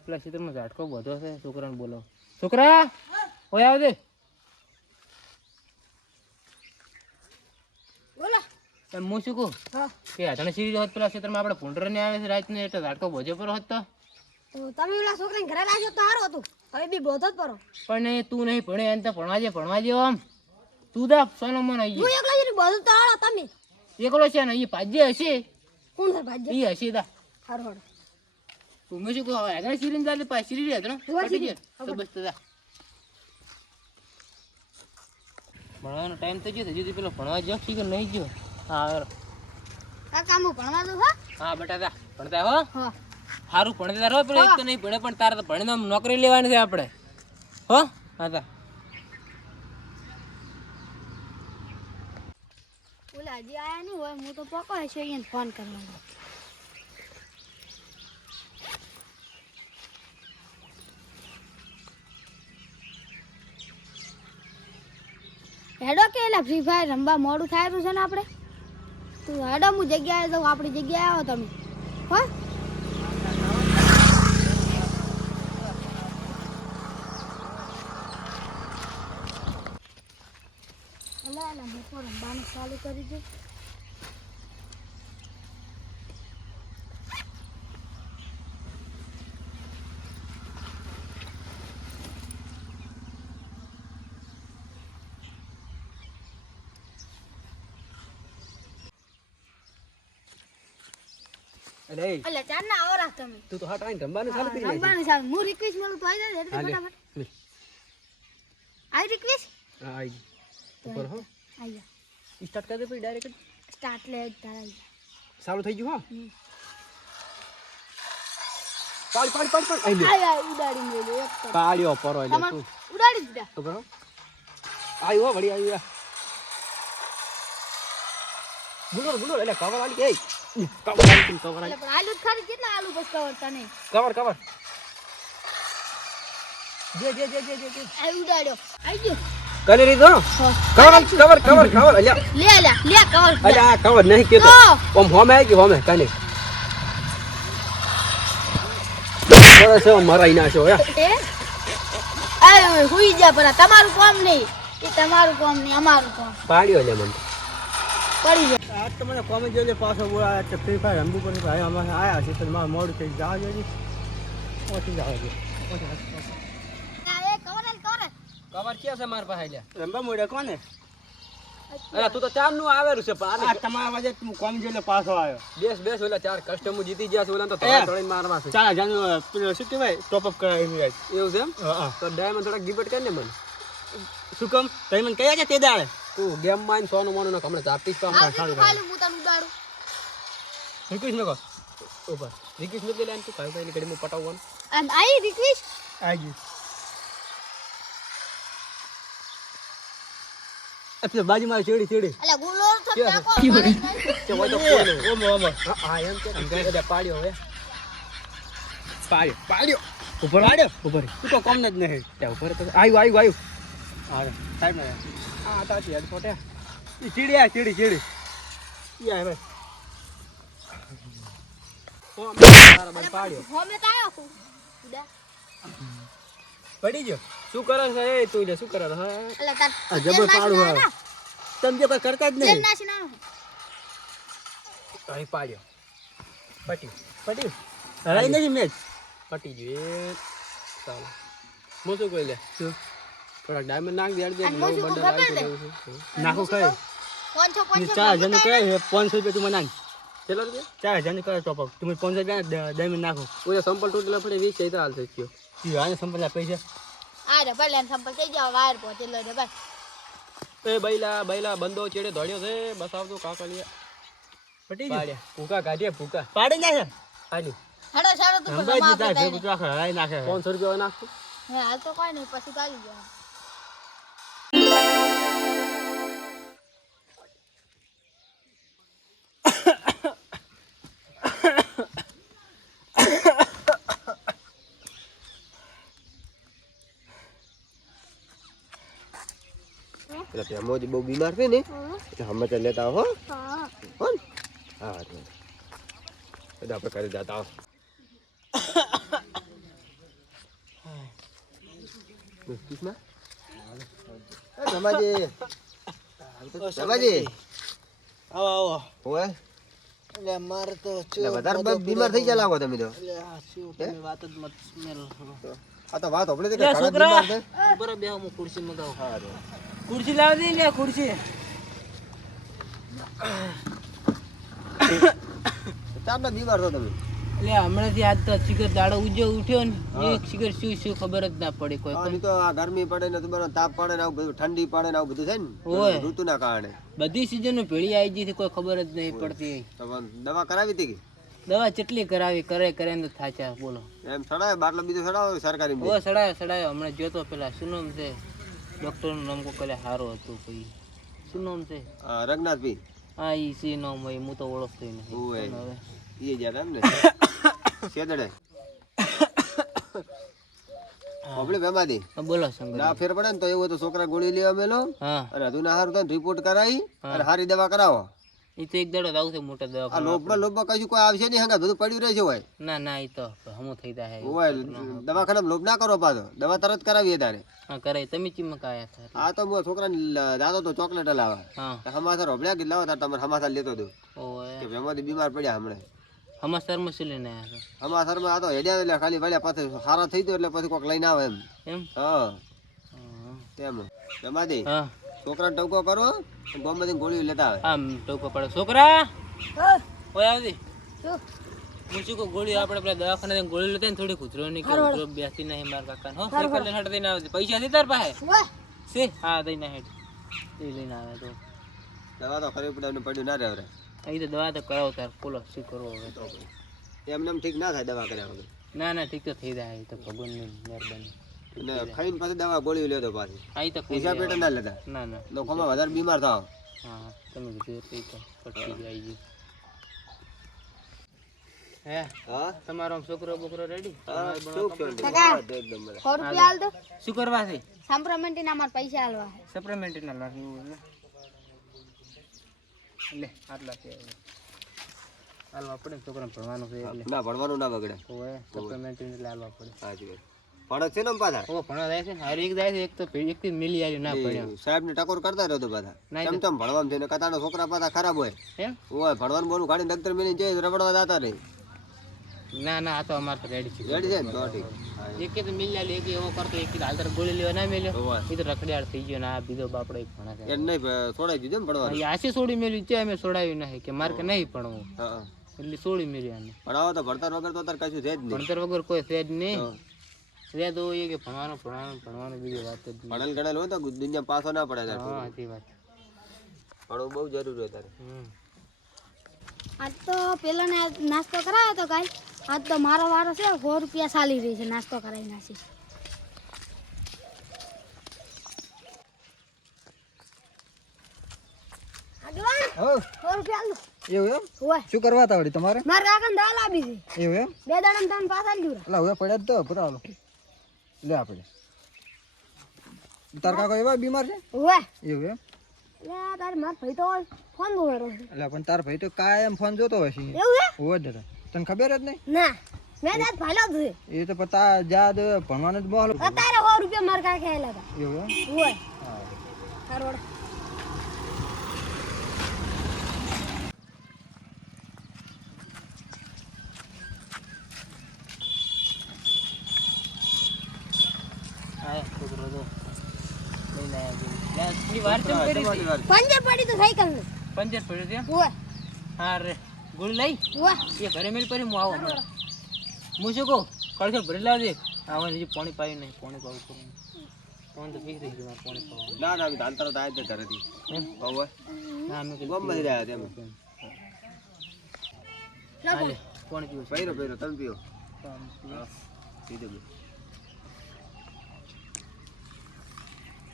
પેલા ક્ષેત્રમાં ઝાટકો બધો છે છોકરાને બોલો છોકરા ઓય આવજે બોલો હું શું કહું કે આધાને સીરી હોત પેલા ક્ષેત્રમાં આપણે ભૂંડર ને આવે છે રાતને એટલે ઝાટકો ભોજે પર હોત તો તમે પેલા છોકરાને ઘરે રાખ્યો તો સારું હતું હવે બી બોધો જ પરો પણ નહીં તું નહીં ભણે એને તો ભણવા દે આમ તું દા સોનો મન આવી હું એકલા જઈને બોધો તો હાલો તમે એકલો છે ને એ ભાજ્ય હશે કોણ છે ભાજ્ય એ હશે દા હારું હારું તું મેં શું કહું આધાને સીરીને જાતે પાછી સીરી રહે પટી જાય તો બસ તો દા ભણવાનો ટાઈમ તો ગયો હજી પેલો ભણવા ગયો કે નહીં ગયો હા કાકા હું ભણવા દઉં હા હા બેટા દા ભણતા હો હા સારું ભણતા રહો પેલો એક તો નહીં ભણે પણ તારે તો ભણીને નોકરી લેવાની છે આપણે હો હા તા ઓલા હજી આયા નહીં હોય હું તો પકો હશે અહીંયા ફોન કરવાનો હેડો કે એલા ફ્રી ફાયર રમવા મોડું થાય છે ને આપણે તું હેડો હું જગ્યાએ જાઉં આપણી જગ્યાએ આવો તમે હો એલા એલા મૂકો રમવાનું ચાલુ કરી દે અલે ચાર ના આવો રાખ તમે તું તો હટ આઈને રમવાનું ચાલુ કરી નાખી રમવાનું ચાલુ હું રિક્વેસ્ટ મળું તો આવી જાય એટલે ફટાફટ આઈ રિક્વેસ્ટ આઈ ઉપર હો આઈ જા સ્ટાર્ટ કરી દે પછી ડાયરેક્ટ સ્ટાર્ટ લે તારા ચાલુ થઈ ગયું હો પાડ આઈ લે આઈ ઉડાડી મેલો એક તો પાડ્યો પરો લે તું ઉડાડી દીધા તો બરો આયો વળી આયો ગુલો એટલે કવર વાળી એ કવર વાળી એટલે પણ આલુ ખાલી કેટલા આલુ બસ કવર તને કવર જે આ ઉડાડ્યો આઈ ગયો કલે રીતો કવર અલ્યા લે કવર અલ્યા આ કવર નહીં કેતો ઓમ હોમે આવી કે હોમે કાલે બરો છે મરાઈ નાશો હે એ આય હુઈ જા પર તમારું કામ નહીં એ તમારું કામ નહીં અમારું કામ પાડ્યો લે મને પડી જાય આજ તો મને કોમે જોઈને પાછો બોલા છે ફ્રી ફાયર રમવું પણ ભાઈ અમારે આયા છે તો મારે મોડું થઈ જાવ જોજી પહોંચી જાવ છે કવર ક્યાં છે માર પાસે લ્યા રંબા મોડે કોને અરે તું તો ચાર નું આવેલું છે પણ આ તમારા વાજે તું કોમ જોઈને પાછો આવ્યો બેસ ઓલા ચાર કસ્ટમર જીતી ગયા છે ઓલા તો થોડી મારવા છે ચાલ જાનું પેલો શું કહેવાય ટોપ અપ કરાવી મી એવું છે એમ હા તો ડાયમંડ થોડા ગિફ્ટ કરીને મને શું કામ તઈ મને કયા છે તે દાડે તું ગેમ માં સોનું મોનું ન કમણે ચાપીસ પામ સારું ખાલી હું તને ઉડાડું રિક્વેસ્ટ નકો ઉપર રિક્વેસ્ટ નથી લેન તું કાઈ ઘડી માં પટાવવાનું એમ આઈ રિક્વેસ્ટ આઈ ગયું એટલે બાજુમાં ચેડી અલા ગુલો તો ટાકો કે હોય તો ઓમ હા એમ કે એટલે પાડ્યો હવે પાડ્યો ઉપર તું તો કોમ ન જ નહીં ત્યાં ઉપર તો આવ્યું હા સાહેબ ને આ તાતી હેડ ફોટે ઈ ચીડી ઈ આવે ઓ મારા ભાઈ પાડ્યો હોમે તો આયો હું ઉડા પડી ગયો શું કરે છે એ તું લે શું કરે હા અલા તાર આ જબર પાડું હા તમે જે કોઈ કરતા જ નહીં નાસી ના અહીં પાડ્યો પટ્યું હરાઈ નથી મેચ પટી ગયો ચાલો હું શું કહી લે શું થોડાક ડાયમંડ નાખ દે બંડલ નાખો ખાઈ 4000 નું કહે 500 રૂપિયા તું મને નાખ કેટલા રૂપિયા 4000 નું કહે ટોપ અપ તું 500 રૂપિયા ડાયમંડ નાખો ઓલા સંપલ તૂટેલા પડે 20 છે તો હાલ થઈ ગયો ઈ આને સંપલ પૈસા આ રે ભલે સંપલ થઈ જાવ વાયર પહોંચે લે રે ભાઈ એ બૈલા બંદો ચેડે દોડ્યો છે બસ આવતો કાકલિયા પટી ગયો ભૂકા કાઢીએ ભૂકા પાડી નાખે આલી હેડો સાડો તું જમા આપે નાખે 500 રૂપિયા નાખતો હે હાલ તો કોઈ નહીં પછી ચાલી જાય એટલે મોદી બહુ બીમાર છે ને એટલે હમે તો લેતા હો હા કોણ હા તો આપણે કરી જતા કિસમાં એ જમાજી જમાજી આવો આવો ઓય એટલે મારે તો એટલે વધારે બીમાર થઈ ગયા લાગો તમે તો આ શું તમે વાત જ મત સ્મેલ આ તો વાત આપણે લે છોકરા બરાબર બે હું ખુરશી મગાવ હા ખુરશી લાવી દે લે ખુરશી ચારના બીમાર છો તમે એટલે હમણાંથી આજ તો શિખર દાડો ઉઠ્યો ને એક શિખર શું ખબર જ ના પડી કોઈ આની તો આ ગરમી પડે ને તમારો તાપ પડે ને આવું બધું ઠંડી પડે ને આવું બધું થાય ઓય. ને ઋતુના કારણે બધી સીઝન ભેળી આવી ગઈ કોઈ ખબર જ નહીં પડતી તો દવા કરાવી હતી કે દવા કેટલી કરાવી કરે ને થાચા બોલો એમ સડાય બાટલો બીજો સડાવો સરકારી ઓ સડાયો હમણાં જોતો પેલા શું નામ છે ડોક્ટર નું નામ કોલે સારું હતું પછી શું નામ છે રઘનાથ ભાઈ હા ઈ સી નામ હોય હું તો ઓળખતો ઓય. નહીં હવે એ જ્યાં એમ ને શેદડે આપણે બેમાદી બોલો શંકર ના ફેર પડે ને તો એવું તો છોકરા ગોળી લેવા મેલો હા અને હજુ ના સારું થાય રિપોર્ટ કરાવી અને સારી દવા કરાવો એ તો એક દાડો જ આવશે મોટા આ દવાખાના લોભમાં કશું કોઈ આવશે નહીં હંગા બધું પડ્યું રહેશે હોય ના એ તો હમું થઈ જાય હોય દવાખાનામાં લોભ ના કરો પાછો દવા તરત કરાવીએ તારે હા કરાય તમે ચીમક આયા હતા આ તો હું છોકરાને દાદો તો ચોકલેટ લાવે હા હમાસર હોબળ્યા કે લાવો તાર તમારે હમાસર લેતો હતો ઓય કે ભેમાંથી બીમાર પડ્યા હમણાં હમાસરમાં શું લઈને આવ્યા હતા હમાસરમાં આ તો હેડ્યા એટલે ખાલી વળ્યા પાછળ સારા થઈ ગયો એટલે પછી કોઈક લઈને આવે એમ એમ હા હા. તેમ ભેમાદી હા છોકરાને ટવકો કરો ગોમમાંથી ગોળીઓ લેતા આવે આમ ટોકો પડે છોકરા હા, ઓય આવતી શું? હું શું કહું ગોળી આપણે પેલા દવાખાને ગોળી લેતા ને થોડી કૂતરો ની કે કૂતરો બેસી નહીં માર કાકા હો સાયકલ લઈને હટ દઈને આવે પૈસા છે તાર પાસે વાહ, છે હા દઈને હેઠ એ લઈને આવે તો દવા તો ખરી પડે પડ્યું ના રહે અહીં તો દવા તો કરાવો તાર બોલો શું કરવો હવે તો એમને એમ ઠીક ના થાય દવા કર્યા વગર ના ઠીક તો થઈ જાય એ તો ભગવાનની મહેરબાની અને ખાઈને પાછી દવા ગોળીઓ લેતો પાછી અહીં તો ખાઈ પૈસા પેટે ના લેતા ના લોકોમાં વધારે બીમાર થાવ હા તમે કીધું એટલે તો પટકી જાય ગયું હે હા તમારો છોકરો બોકરો રેડી કાકા, એકદમ બધા 100 રૂપિયા આલ દો શું કરવા છે સાંપ્રમેન્ટી ના મારા પૈસા આલવા છે. સપ્લિમેન્ટ ના લાગે એવું લે આટલા છે હાલવા પડે છોકરાને ભણવાનું છે એટલે ના ભણવાનું ના બગડે ઓય સપ્લિમેન્ટ એટલે હાલવા પડે સાચી વાત ભણત છે ને આમ પાછા ઓ ભણવા જાય છે ને હર એક જાય છે એક તો એક થી મિલી આવ્યું ના ભણ્યો સાહેબ ને ટકોર કરતા રહ્યો તો પાછા ના ચમ ચમ ભણવાનું છે ને કતાનો છોકરા પાછા ખરાબ હોય એમ હોય ભણવાનું બોલું ગાડી ડોક્ટર મેલી જઈ રબડવા જતા રહી ના આ તો અમારે તો રેડી છે રેડી છે ને તો ઠીક એક કે તો મિલી આલી એક એવો કરતો એક હાલતર ગોળી લેવા ના મેલ્યો હોય એ તો રખડિયાળ થઈ ગયો ને આ બીજો બાપડો એક ભણે છે એમ નહીં છોડાઈ દીધું ને ભણવાનું આ આશી છોડી મેલ્યું છે અમે છોડાવ્યું નહીં કે મારે કે નહીં ભણવું હા એટલે છોડી મેલ્યું આને ભણાવો તો ભણતર વગર તો તાર કશું છે જ નહીં ભણતર વગર કોઈ છે જ નહીં હા. રે તો એ કે ભણવાનું બીજી વાત જ નહીં ભણેલ ગણેલ હોય તો દુનિયા પાછો ના પડે તાર હા સાચી વાત ભણવું બહુ જરૂરી હોય તારે આજ તો પેલા ને નાસ્તો કરાયો તો કાઈ આજ તો મારો વારો છે 100 રૂપિયા ચાલી રહી છે નાસ્તો કરાવી નાખી આગેવાન હો 100 રૂપિયા આલ દો એવું એમ ઓય શું કરવા તા વળી તમારે મારા કાકાને દાલ આપી છે એવું એમ બે દાડા તમને પાછા લીધું એટલે હવે પડ્યા જ તો પતા હાલો લે આપણે તાર કાકો એવા બીમાર છે ઓય એવું એમ લે તાર માર ભાઈ તો ફોન બોલેરો છે એટલે પણ તાર ભાઈ તો કાયમ ફોન જોતો હોય છે એવું હે હોય જ દાદા તને ખબર જ નહીં ના મેં દાદ ભાઈલો છે એ તો પતા જાદ ભણવાનું જ બોલ અત્યારે 100 રૂપિયા માર કાકે આયેલા હતા એવું એમ ઓય હા તારોડ હા છોકરો તો લઈને આવ્યા છે વાર ચમ કરી હતી? પંજર પડી તો સાયકલ ને પંચર પડ્યું ત્યાં ઓય હા રે ગોળી લઈ ઓય એ ઘરે મેલ પડી હું આવો હમણાં. હું શું કહું કળશો ભરી લાવજે આવવાનું હજી પાણી પાયું નહીં પાણી પાવું કરું ફોન તો પી રહી મારે પાણી પાવાનું ના ના ધાન તરત આવે છે ઘરેથી એમ? હવે ના અમે કીધું ગમમાં જ રહ્યા તેમ હાલે, પાણી પીવું છે. પહેરો તમે પીઓ પીધું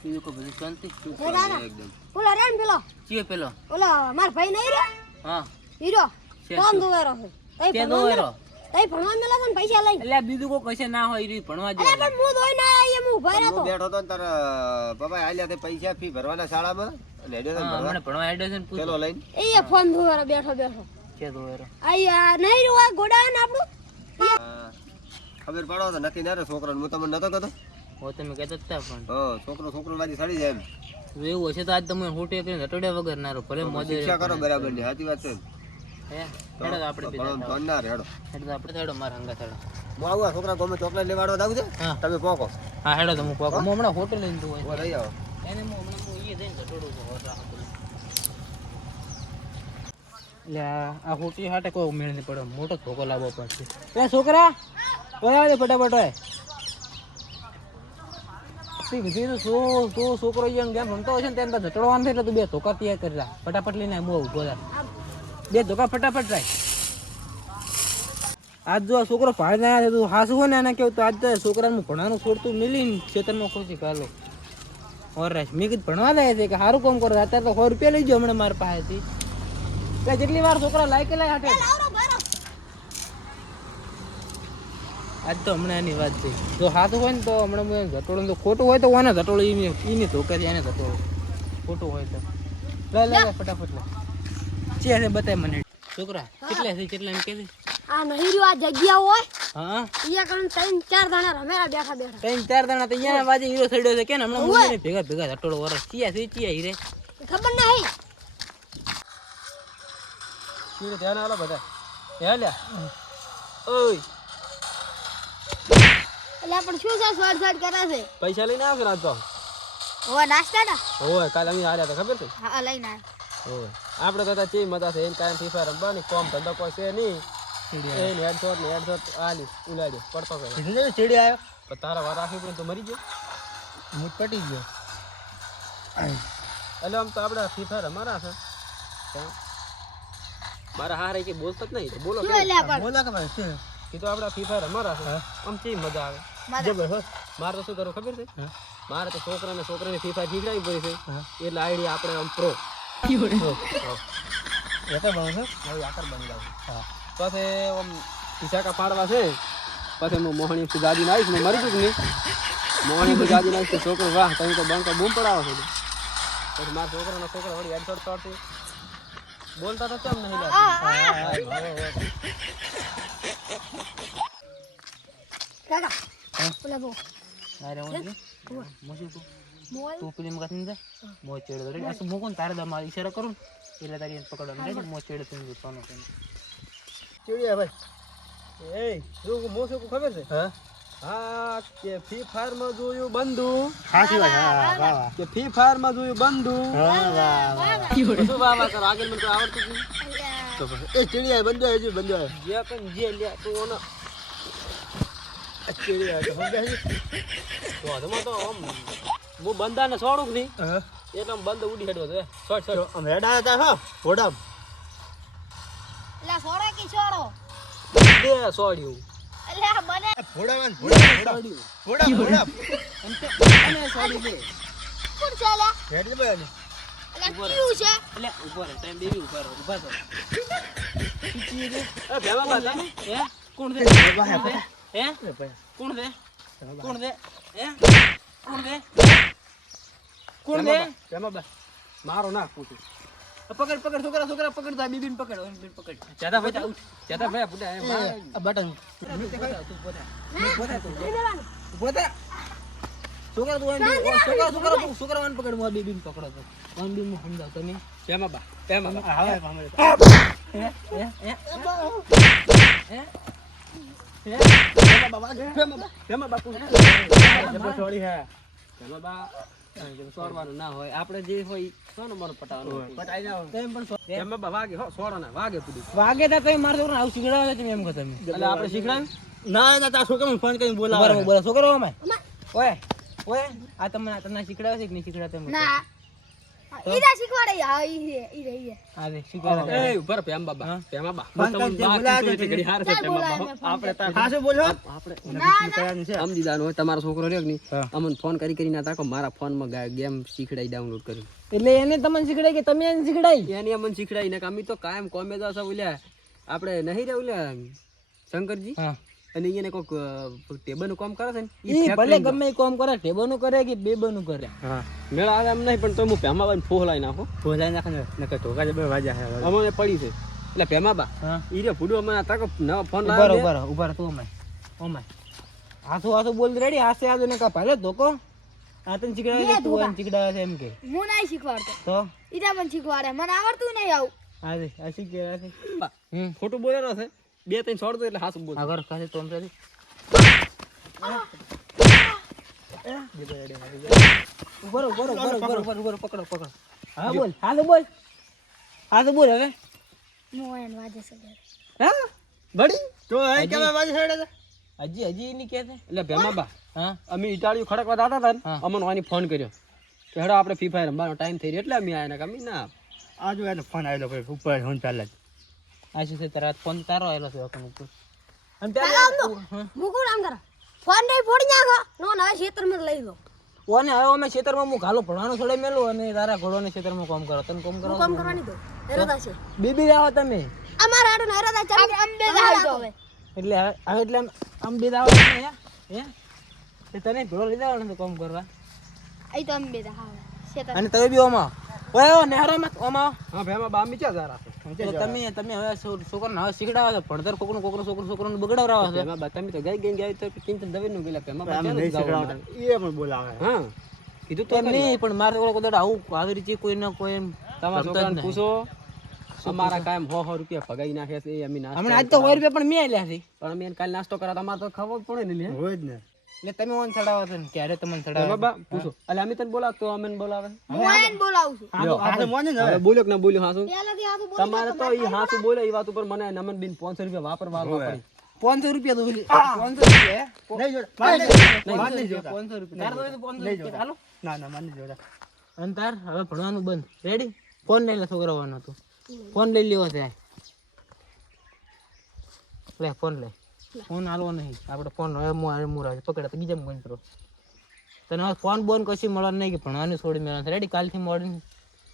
બીજું કોઈ બધું શાંતિ એ દાદા એકદમ ઓલો રેન પેલો ચીએ પેલો ઓલો માર ભાઈ નહીં રે હા હીરો છે, ફોન છે. દુવેરો છે તઈ તે ભણવા દોયરો તઈ ભણવા મેલા પણ પૈસા લઈ એટલે આ બીજું કોઈ કશે ના હોય એ રીત ભણવા અરે જેવું પણ હું દોઈ ના આઈ એમ ઉભા રહ્યો હું તો બેઠો તો ને તારા બાબા આલ્યા તે પૈસા ફી ભરવાના શાળામાં અને હેડ્યો તો ભરવા મને ભણવા એડ્રેસ ને પૂછો પેલો લઈને એ ફોન દુવેરો બેઠો બેઠો છે દોયરો આઈ આ નહીં રૂવા ગોડા ને આપણું હા. ખબર પડો તો નથી ના રે છોકરાને હું તમને નતો કહેતો હો તમે કહેતા જ હતા પણ હા છોકરો વાજી સડી જાય એમ એવું હશે તો આજ તમે હોટે કરીને રટડ્યા વગર ના રહો ભલે મોજે શિક્ષા કરો બરાબર ની સાચી વાત છે હે હેડો તો આપણે ભણો ફોન ના રેડો હેડો તો આપણે હેડો મારા હંગા હેડો હું આવું આ છોકરા ગમે ચોકલેટ લેવાડો દાવ છે હા. તમે પોકો હા હેડો તો હું કોક હું હમણાં હોટે લઈને તું ઓ રહી આવો એને હું હમણાં હું ઈ જઈને રટડું છું હોટા એટલે આ હોટી હાટે કોઈ ઉમેર નહીં પડે મોટો ધોકો લાવવો પડશે એ છોકરા બોલાવ દે ફટાફટ હોય તું છોકરો ગેમ રમતો હશે ને તેને જટડવાનું છે એટલે તું બે ધોકા તૈયાર કરી રાખ ફટાફટ લઈને બહુ ઉભો રાખ બે ધોકા ફટાફટ રાખ આજ જો આ છોકરો ભાઈ ના તું હાસું હોય ને એને કેવું તો આજ તો છોકરાનું ભણવાનું છોડતું મિલીને ખેતરમાં ખુશી કાલો ઓર રાખ મેં કીધું ભણવા લાગે છે કે સારું કામ કરો અત્યારે તો 100 રૂપિયા લઈ જાઓ હમણાં મારા પાસેથી એટલે જેટલી વાર છોકરા લાયકે લાય હાટે આજ તો હમણાં એની વાત છે જો હાથું હોય ને તો હમણાં ઘટોળું તો ખોટું હોય તો ઓને ઘટોળું એની ધોકાથી એને ઘટોળું ખોટું હોય તો લે ફટાફટ લે છે બતાય મને છોકરા કેટલા એમ કે આ નહીં રહ્યું આ જગ્યા હોય હા અહીંયા કારણ 3-4 દાણા રમેરા બેઠા 3-4 દાણા તો અહીંયા વાજે હીરો થડ્યો છે કે ને હમણાં મૂકીને ભેગા ઘટોળો વરસ ચિયા હીરે ખબર નહીં હીરે ધ્યાન આલો બધા હે લ્યા ઓય એટલે પણ શું છે સ્વાડ કરે છે પૈસા લઈને આવશે રાત તો ઓવા નાસ્તા ના ઓય કાલે અમે હાલ્યા હતા ખબર છે હા લઈને આવ ઓય આપણે તો ચી મજા છે એને કાયમ ફીફા રમવાની કોમ ધંધો કોઈ છે નહીં એને હેડશોટ આલી ઉલાડ્યો પડતો કરે ચીડી આવ્યો પણ તારા વાર રાખી પડે તો મરી ગયો હું પટી ગયો એટલે આમ તો આપણે ફીફા રમારા છે ક્યાં? મારા હારે કે બોલતો જ નહીં તો બોલો શું લે પણ બોલા કે ભાઈ શું કીધું આપણે ફીફા રમારા છે આમ ચી મજા આવે જબરદસ્ત મારે તો શું કરવું ખબર છે મારે તો છોકરાને ફીફા શીખડાવી પડી છે એટલે આઈડિયા આપણે આમ પ્રો એ તો બહુ છે નવી આકર બની જાવ પછી આમ હિસાકા પાડવા છે પછી હું મોહણી સુજાજીને આવીશ મેં મરી ગયું નહીં મોહણી સુજાજીને આવીશ તો છોકરો વાહ તમે તો બંકો બૂમ પડાવો છો પછી મારા છોકરા વળી હેડશોટ તોડશે બોલતા તો કેમ નહીં કાકા ઓલા બો મોલ તું પેલી મગજ નહીં જાય મોજ ચેડે દોડી આ મો કોણ તારે દમાં ઈશારો કરું એટલે તારી પકડવાનું રહે મોજ ચેડે તું સોનો કે ચીડિયા ભાઈ એ જો મો શું ખબર છે હા કે ફ્રી ફાયર માં જોયું બંધુ સાચી વાત હા વાહ કે ફ્રી ફાયર માં જોયું બંધુ શું બાબા કરો આગળ મને તો આવડતું જ નહીં એ ચીડિયા બંધો હજુ બંધો જે પણ જે લે તું ઓનો ચીડિયા તો સમજાય તો આમાં તો આમ હું બંધાને છોડું જ નહીં એટલે આમ બંધ ઉડી હેડ્યો છે છોડ આમ હેડા હતા હા ઘોડામ એટલે સોડા કી છોડો બે છોડ્યું એટલે આ બને ઘોડાવાન કોણ છે લે હેડ ભાઈ એટલે કયું છે એટલે ઉભો રહે ટાઈમ દેવી ઉભા રહો એ ભેવા બાતા હે કોણ દે હે કોણ દે કોણ દે હે કોણ દે ભેવા બા મારો ના પૂછું પકડ છોકરા પકડ તા બીબીન પકડ જાતા ભાઈ ઉઠ જાતા ભાઈ બુડા આ બટન છોકરા વાન પકડ મો બીબીન પકડો તો વાન બીબીન સમજાવ તમે ભેવા બા હવે છોડવાનું ના હોય આપણે જે હોય સોનો મનો પટાવવાનું વાગે તા તમે મારા છોકરાને આવું શીખડાવે છે એમ કહો તમે એટલે આપણે શીખડાવ્યું ના તારા છોકરાને ફોન કરીને બોલાવો બોલા છોકરો અમે ઓય આ તમને શીખડાવે છે કે નહીં શીખડાવે તમે ના ઈરા શીખવાડે હા ઈ રહી આ રે શીખવાડે એ ઉપર પેમ બાબા હું તમને બા કીધું એટલે ઘડી હાર છે પેમ બાબા આપણે તા ખાસે બોલો આપણે સમજી જાનો હોય તમારો છોકરો રહ્યો કે નહીં અમને ફોન કરીને તાકો મારા ફોનમાં ગેમ શીખડાઈ ડાઉનલોડ કરી એટલે એને તમને શીખડાઈ કે તમે એને શીખડાઈ એને અમને શીખડાઈ ને અમે તો કાયમ કોમેદા છે ઓલ્યા આપણે નહીં રે ઓલ્યા શંકરજી અને એને કોક ટેબલનું કામ કરે છે ને ઈ ભલે ગમે એ કામ કરે ટેબલનું કરે કે બેબનું કરે હા મેળા આવે એમ નહીં પણ તો હું ભેમાબાને ફોહલાઈ નાખો ફોહલાઈ નાખો ને કે ઢોકા જે બે વાજા હે અમને પડી છે એટલે ભેમાબા ઈ રે ભૂડો મને તાકો નવો ફોન લાવ્યો ઉભા તું ઓમાય હાથું બોલ રેડી હાસે આજો ને કા પહેલો ધોકો આ તને શીખડાવે છે તું એને શીખડાવે છે એમ કે હું નહીં શીખવાડતો તો ઈજા મને શીખવાડે મને આવડતું નહીં આવું આજે આ શીખે ખોટું બોલેલો છે 2-3 છોડ દો એટલે હાસું બોલ આગળ ખાલી તો સમજાવી ઉભરો પકડો હા બોલ હાલો બોલ હવે હું એને વાજે છે હા બડી તો એ કેમ બાજુ સાઈડ હજી ની કે છે એટલે ભેમા બા હા અમે ઇટાળીઓ ખડકવા દાતા હતા ને અમન વાની ફોન કર્યો કે હેડો આપણે ફ્રી ફાયર રમવાનો ટાઈમ થઈ રહ્યો એટલે અમે આયા ને કમી ના આજુ એને ફોન આવેલો ભાઈ ઉપર હું ચાલે આશુ છે તારા ફોન તારો આવેલો છે અકન ઉપર અને મુકુ રામ કર ફોન નહીં ફોડી નાખો નો નવા ક્ષેત્રમાં લઈ લો ઓને હવે અમે ખેતરમાં હું ઘાલો ભણવાનું છોડે મેલું અને તારા ઘોડોને ખેતરમાં કામ કરો તને કામ કરો કામ કરવાની દો એરદા છે બીબી આવો તમે અમારા આડો એરદા ચાલ આમ બે જાવ હવે એટલે હવે એટલે આમ બે આવો ને હે તે તને ઘોડો લઈ જવાનો કામ કરવા આઈ તો આમ બે જાવ ક્ષેત્ર અને તમે બી ઓમાં ઓય ઓ નેહરામાં ઓમાં હા ભેમા બા મી ચા જારા છે તમે હવે છોકરાને હવે શીખડાવો છો ભણતર છોકરાને બગડાવરાવો છો ભેમા બા તમે તો ગઈ તો કિંમત દવેન નું ગેલા ભેમા બા નહીં શીખડાવતા એ પણ બોલાવે હા કીધું તો નહીં પણ મારે ઓળો કદાચ આવું આવી રીતે કોઈ ના કોઈ એમ તમારા છોકરાને પૂછો અમારા કાયમ 100 રૂપિયા ભગાઈ નાખે છે અમે નાસ્તો હમણાં આજ તો 100 રૂપિયા પણ મે આલ્યા છે પણ અમે કાલ નાસ્તો કરા તમારે તો ખબર પડે ને લે હોય જ ને એટલે તમે ઓન ચડાવો છો ને ક્યારે તમને ચડાવો બાબા પૂછો એટલે અમે તને બોલાવતો અમે બોલાવે હું એને બોલાવું છું આ મોને ને હવે બોલ્યો કે ના બોલ્યો હાસુ પેલાથી હાથું બોલ તમારે તો ઈ હાસુ બોલે ઈ વાત ઉપર મને નમન બિન 500 રૂપિયા વાપરવાનો પડી 500 રૂપિયા તો બોલી 500 રૂપિયા નહીં જોડ માર નહીં જોડ 500 રૂપિયા તાર તો 500 રૂપિયા હાલો ના માર નહીં જોડ અને તાર હવે ભણવાનું બંધ રેડી ફોન લઈ લે છોકરાવાનો તો ફોન લઈ લેવો છે લે ફોન લે ફોન હાલવો નહીં આપણે ફોન હવે મુરા પકડે તો બીજા બંધ કરો તને હવે ફોન બોન કશી મળવાનું નહીં કે ભણવાનું છોડી મેળવાનું રેડી કાલથી મોડીને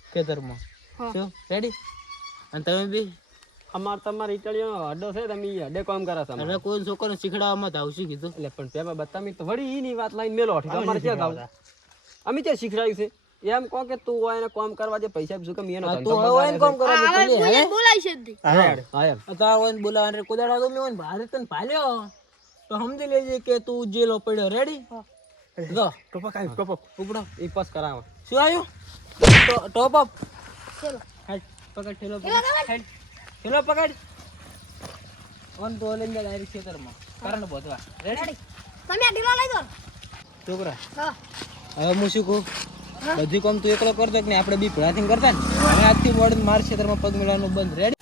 ખેતરમાં શું રેડી અને તમે બી તમારે ઇટાલીનો અડ્ડો છે તમે અડે કામ કરો છો એટલે કોઈ છોકરાને શીખડાવવામાં તો આવશે કીધું એટલે પણ પેપર તમે તો વળી ઈની વાત લઈને મેલો તમારે ક્યાં જાવ અમે ક્યાં શીખડાવ્યું છે એમ કહો કે તું હોય એને કામ કરવા જે પૈસા શું કમ એનો તું હોય એને કામ કરવા દે બોલાઈ છે દી હા એમ તા હોય ને બોલાવા કોદાડા તો મે હોય ભારત તને પાલ્યો તો સમજી લેજે કે તું જેલો પડ્યો રેડી જો ટોપ અપ ઉપડો ઈ પાસ કરાવો શું આવ્યું ટોપ અપ ચલો હાલ પકડ ઠેલો પકડ ઠેલો પકડ ઓન તો લઈને ડાયરેક્ટ ખેતરમાં કરંટ બોધવા રેડી તમે ઢીલો લઈ દો છોકરા હા હવે હું શું કહું બધી કામ તું એકલો કરતો કે આપણે બી ભેળાથી કરતા ને હવે આજથી મોડે માર ક્ષેત્રમાં પગ મેળવાનું બંધ રેડી